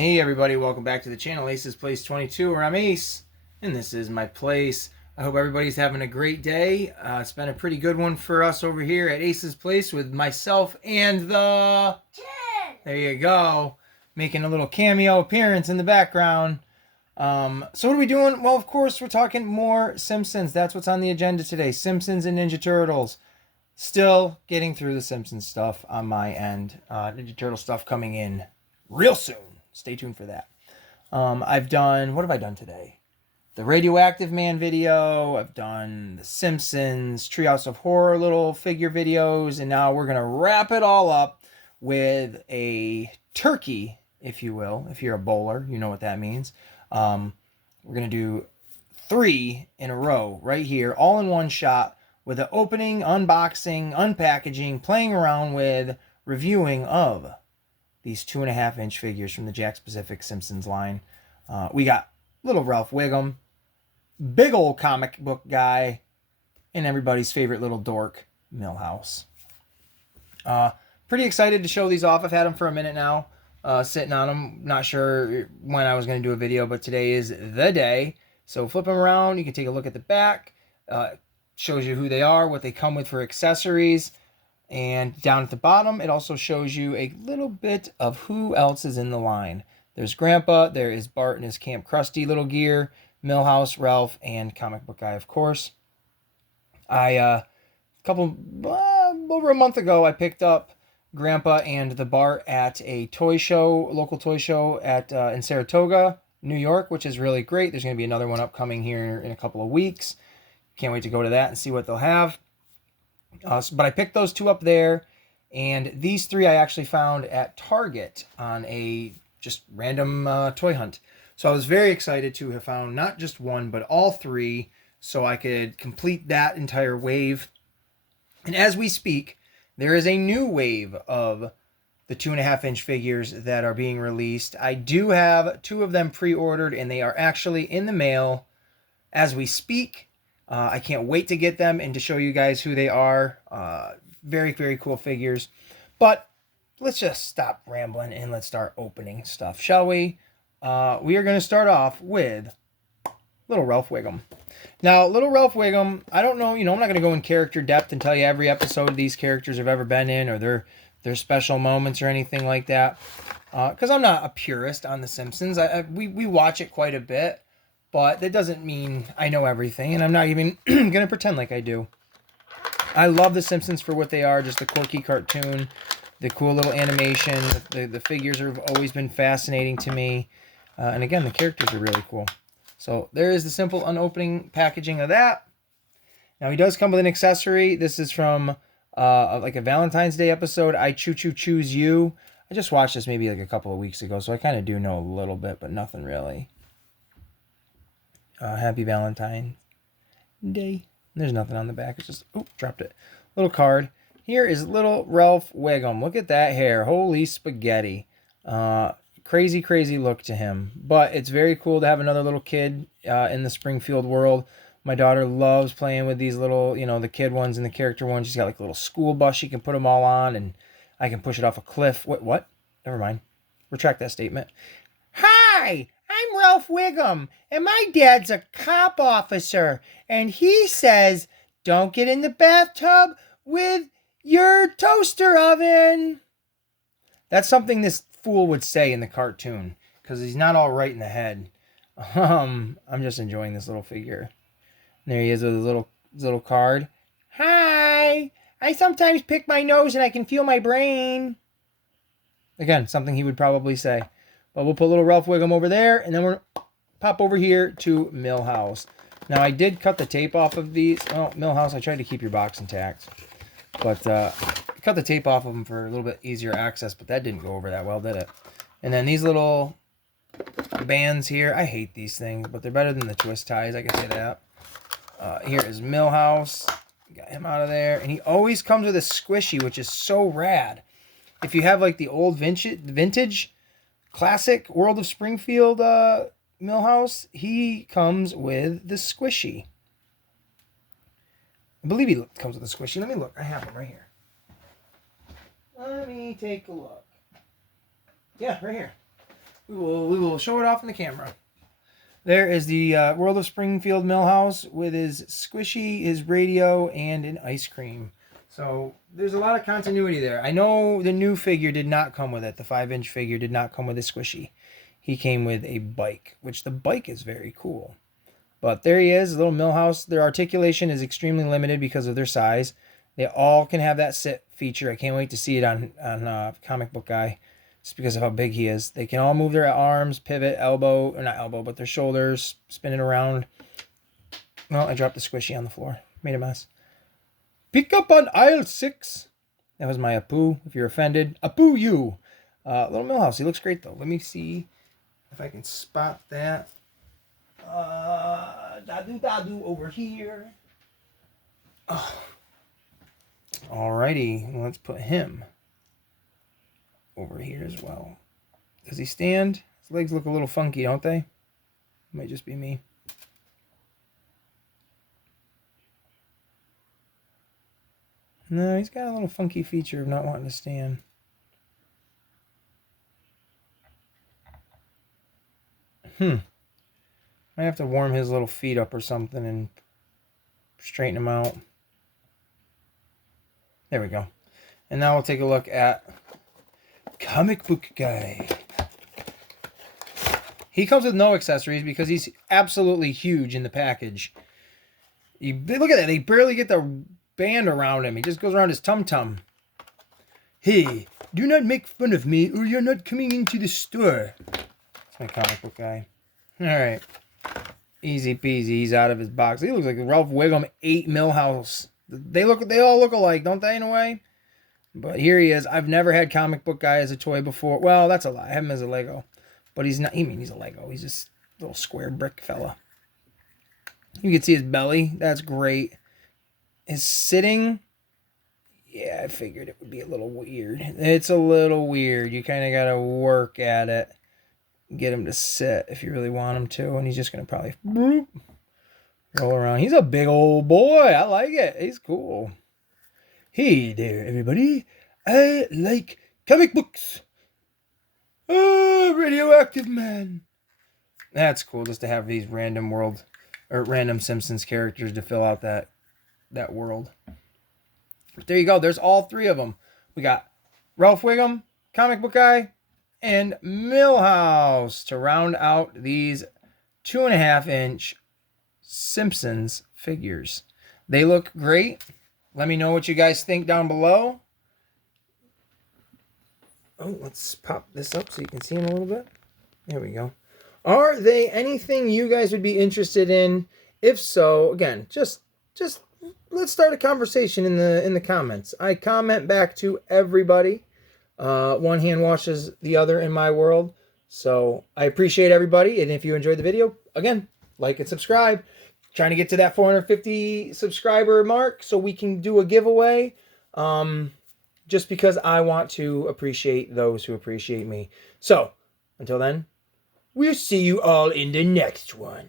Hey everybody, welcome back to the channel, Ace's Place 22, where I'm Ace, and this is my place. I hope everybody's having a great day. It's been a pretty good one for us over here at Ace's Place with myself and the... Ted! There you go. Making a little cameo appearance in the background. So what are we doing? Well, of course, we're talking more Simpsons. That's what's on the agenda today. Simpsons and Ninja Turtles. Still getting through the Simpsons stuff on my end. Ninja Turtle stuff coming in real soon. Stay tuned for that. I've done, what have I done today? The Radioactive Man video. I've done the Simpsons, Treehouse of Horror little figure videos. And now we're going to wrap it all up with a turkey, if you will. If you're a bowler, you know what that means. We're going to do 3 in a row right here, all in one shot, with the opening, unboxing, unpackaging, playing around with, reviewing of these 2.5-inch figures from the Jakks Pacific Simpsons line. We got little Ralph Wiggum, big old comic book guy, and everybody's favorite little dork, Milhouse. Pretty excited to show these off. I've had them for a minute now, sitting on them. Not sure when I was going to do a video, but today is the day. So flip them around. You can take a look at the back. Shows you who they are, what they come with for accessories. And down at the bottom, it also shows you a little bit of who else is in the line. There's Grandpa, there is Bart in his Camp Krusty little gear, Milhouse, Ralph, and Comic Book Guy, of course. Over a month ago, I picked up Grandpa and the Bart at a toy show, local toy show in Saratoga, New York, which is really great. There's going to be another one upcoming here in a couple of weeks. Can't wait to go to that and see what they'll have. But I picked those 2 up there, and these 3 I actually found at Target on a just random toy hunt. So I was very excited to have found not just one, but all 3, so I could complete that entire wave. And as we speak, there is a new wave of the 2.5-inch figures that are being released. I do have 2 of them pre-ordered, and they are actually in the mail as we speak. I can't wait to get them and to show you guys who they are. Very, very cool figures. But let's just stop rambling and let's start opening stuff, shall we? We are going to start off with little Ralph Wiggum. Now, little Ralph Wiggum, I don't know, I'm not going to go in character depth and tell you every episode these characters have ever been in or their special moments or anything like that. Because I'm not a purist on The Simpsons. We watch it quite a bit. But that doesn't mean I know everything, and I'm not even going to pretend like I do. I love The Simpsons for what they are, just the quirky cartoon, the cool little animation. The figures have always been fascinating to me. And again, the characters are really cool. So there is the simple unopening packaging of that. Now, he does come with an accessory. This is from like a Valentine's Day episode, I Choo Choo Choose You. I just watched this maybe like a couple of weeks ago, so I kind of do know a little bit, but nothing really. Happy Valentine's Day. There's nothing on the back. It's just, dropped it. Little card. Here is little Ralph Wiggum. Look at that hair. Holy spaghetti. Crazy, crazy look to him. But it's very cool to have another little kid in the Springfield world. My daughter loves playing with these little, the kid ones and the character ones. She's got like a little school bus she can put them all on, and I can push it off a cliff. What? Never mind. Retract that statement. Hi! I'm Ralph Wiggum, and my dad's a cop officer, and he says, don't get in the bathtub with your toaster oven. That's something this fool would say in the cartoon, because he's not all right in the head. I'm just enjoying this little figure. And there he is with his little card. Hi! I sometimes pick my nose and I can feel my brain. Again, something he would probably say. But we'll put little Ralph Wiggum over there, and then we'll pop over here to Milhouse. Now, I did cut the tape off of these. Oh, Milhouse, I tried to keep your box intact. But cut the tape off of them for a little bit easier access, but that didn't go over that well, did it? And then these little bands here. I hate these things, but they're better than the twist ties, I can say that. Here is Milhouse. Got him out of there. And he always comes with a squishy, which is so rad. If you have like the old vintage classic World of Springfield Milhouse, he comes with the squishy. I believe he comes with a squishy. Let me look. I have him right here. Let me take a look. Yeah, right here. We will show it off in the camera. There is the World of Springfield Milhouse with his squishy, his radio, and an ice cream. So there's a lot of continuity there. I know the new figure did not come with it. The 5-inch figure did not come with a squishy. He came with a bike, which the bike is very cool. But there he is, little Milhouse. Their articulation is extremely limited because of their size. They all can have that sit feature. I can't wait to see it on Comic Book Guy, just because of how big he is. They can all move their arms, pivot, elbow, or not elbow, but their shoulders, spin it around. Well, I dropped the squishy on the floor. Made a mess. Pick up on aisle 6. That was my Apu, if you're offended. Apu you. Little Milhouse, he looks great though. Let me see if I can spot that. Dadu over here. Oh. Alrighty, let's put him over here as well. Does he stand? His legs look a little funky, don't they? Might just be me. No, he's got a little funky feature of not wanting to stand. Might have to warm his little feet up or something and straighten him out. There we go. And now we'll take a look at Comic Book Guy. He comes with no accessories because he's absolutely huge in the package. Look at that. They barely get the band around him. He just goes around his tum-tum. Hey, do not make fun of me or you're not coming into the store. That's my Comic Book Guy. All right. Easy peasy. He's out of his box. He looks like Ralph Wiggum 8 Milhouse. They all look alike, don't they, in a way? But here he is. I've never had Comic Book Guy as a toy before. Well, that's a lie. I have him as a Lego. But he's not. He's a Lego. He's just a little square brick fella. You can see his belly. That's great. His sitting. Yeah, I figured it would be a little weird. It's a little weird. You kind of got to work at it. Get him to sit if you really want him to. And he's just going to probably boop, roll around. He's a big old boy. I like it. He's cool. Hey there, everybody. I like comic books. Oh, radioactive man. That's cool just to have these random Simpsons characters to fill out that world. But there you go. There's all 3 of them. We got Ralph Wiggum, Comic Book Guy, and Milhouse to round out these 2.5-inch Simpsons figures. They look great. Let me know what you guys think down below. Oh, let's pop this up so you can see them a little bit. There we go. Are they anything you guys would be interested in? If so, again, just let's start a conversation in the comments. I comment back to everybody. One hand washes the other in my world. So I appreciate everybody. And if you enjoyed the video, again, like and subscribe. Trying to get to that 450 subscriber mark so we can do a giveaway. Just because I want to appreciate those who appreciate me. So, until then, we'll see you all in the next one.